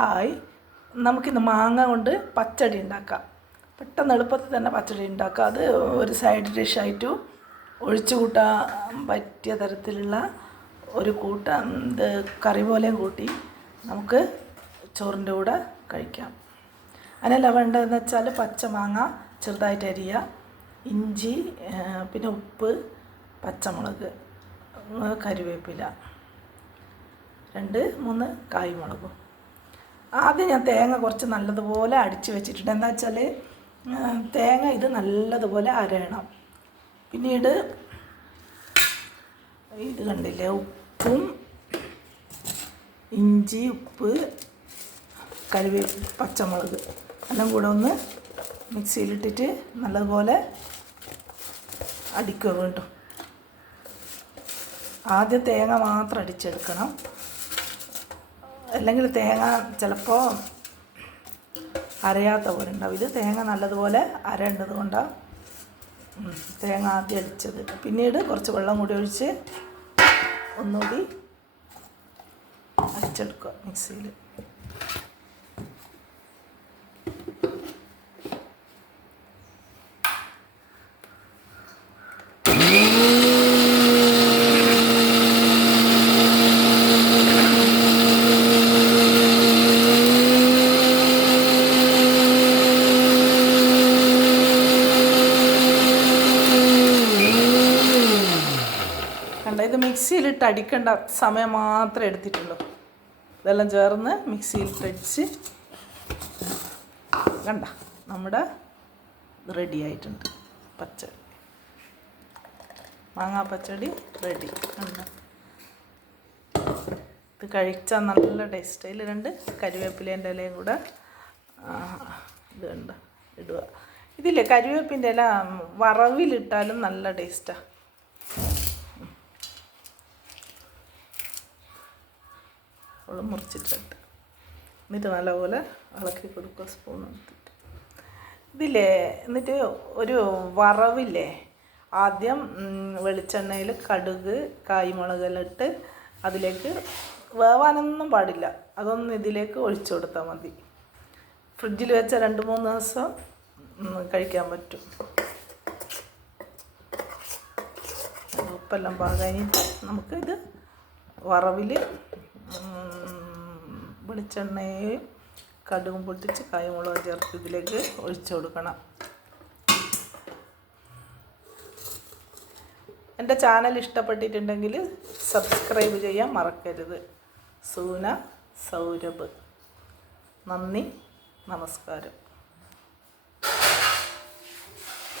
Hi നമുക്കിന്ന് മാങ്ങ കൊണ്ട് പച്ചടി ഉണ്ടാക്കാം. പെട്ടെന്ന് എളുപ്പത്തിൽ തന്നെ പച്ചടി ഉണ്ടാക്കാം. അത് ഒരു സൈഡ് ഡിഷായിട്ടും ഒഴിച്ചു കൂട്ടാൻ പറ്റിയ തരത്തിലുള്ള ഒരു കൂട്ട ഇത് കറി പോലെയും കൂട്ടി നമുക്ക് ചോറിന്റെ കൂടെ കഴിക്കാം. അതിനല്ല വേണ്ടതെന്ന് വെച്ചാൽ പച്ചമാങ്ങ ചെറുതായിട്ട് അരിയുക ഇഞ്ചി പിന്നെ ഉപ്പ് പച്ചമുളക് കരുവേപ്പില രണ്ട് മൂന്ന് കായ്മുളകും. ആദ്യം ഞാൻ തേങ്ങ കുറച്ച് നല്ലതുപോലെ അടിച്ച് വെച്ചിട്ടുണ്ട്. എന്താ വെച്ചാൽ തേങ്ങ ഇത് നല്ലതുപോലെ അരയണം. പിന്നീട് ഇത് കണ്ടില്ലേ ഉപ്പും ഇഞ്ചി ഉപ്പ് കരുവേ പച്ചമുളക് എല്ലാം കൂടെ ഒന്ന് മിക്സിയിലിട്ടിട്ട് നല്ലതുപോലെ അടിക്കുക വീണ്ടും ആദ്യം തേങ്ങ മാത്രം അടിച്ചെടുക്കണം. അല്ലെങ്കിൽ തേങ്ങ ചിലപ്പോൾ അരയാത്ത പോലെ ഉണ്ടാവും. ഇത് തേങ്ങ നല്ലതുപോലെ അരേണ്ടത് കൊണ്ടാണ് തേങ്ങ ആദ്യം അടിച്ചത് പിന്നീട് കുറച്ച് വെള്ളം കൂടി ഒഴിച്ച് ഒന്നുകൂടി അടിച്ചെടുക്കുക മിക്സിയിൽ. കണ്ട. ഇത് മിക്സിയിലിട്ട് അടിക്കേണ്ട സമയം മാത്രമേ എടുത്തിട്ടുള്ളൂ. ഇതെല്ലാം ചേർന്ന് മിക്സിയിൽ അടിച്ച് കണ്ട. നമ്മുടെ റെഡി ആയിട്ടുണ്ട്. പച്ചടി. മാങ്ങാ പച്ചടി റെഡി കണ്ട. ഇത് കഴിച്ചാൽ നല്ല ടേസ്റ്റ് അതിൽ രണ്ട് കരിവേപ്പിലേന്റെ ഇലയും കൂടെ ഇത് കണ്ട ഇടുക. ഇതില്ലേ കരിവേപ്പിന്റെ ഇല വറവിലിട്ടാലും നല്ല ടേസ്റ്റാണ് അവൾ മുറിച്ചിട്ടിട്ട്. എന്നിട്ട് നല്ലപോലെ ഇളക്കി കൊടുക്കുക സ്പൂൺ എടുത്തിട്ട്. ഇതില്ലേ എന്നിട്ട് ഒരു വറവില്ലേ? ആദ്യം വെളിച്ചെണ്ണയിൽ കടുക് കായ്മുളകെല്ലാം ഇട്ട് അതിലേക്ക് വേവാനൊന്നും പാടില്ല. അതൊന്നും ഇതിലേക്ക് ഒഴിച്ചു കൊടുത്താൽ മതി. ഫ്രിഡ്ജിൽ വെച്ച രണ്ട് മൂന്ന് ദിവസം കഴിക്കാൻ പറ്റും. ഉപ്പെല്ലാം പാകാനിട്ട് നമുക്കിത് വറവിൽ വെളിച്ചെണ്ണയും കടുകും പൊട്ടിച്ച് കായമുളകും ചേർത്ത് ഇതിലേക്ക് ഒഴിച്ചു കൊടുക്കണം. എന്റെ ചാനൽ ഇഷ്ടപ്പെട്ടിട്ടുണ്ടെങ്കിൽ സബ്സ്ക്രൈബ് ചെയ്യാൻ മറക്കരുത്. സൂന സൗരഭ്. നന്ദി നമസ്കാരം.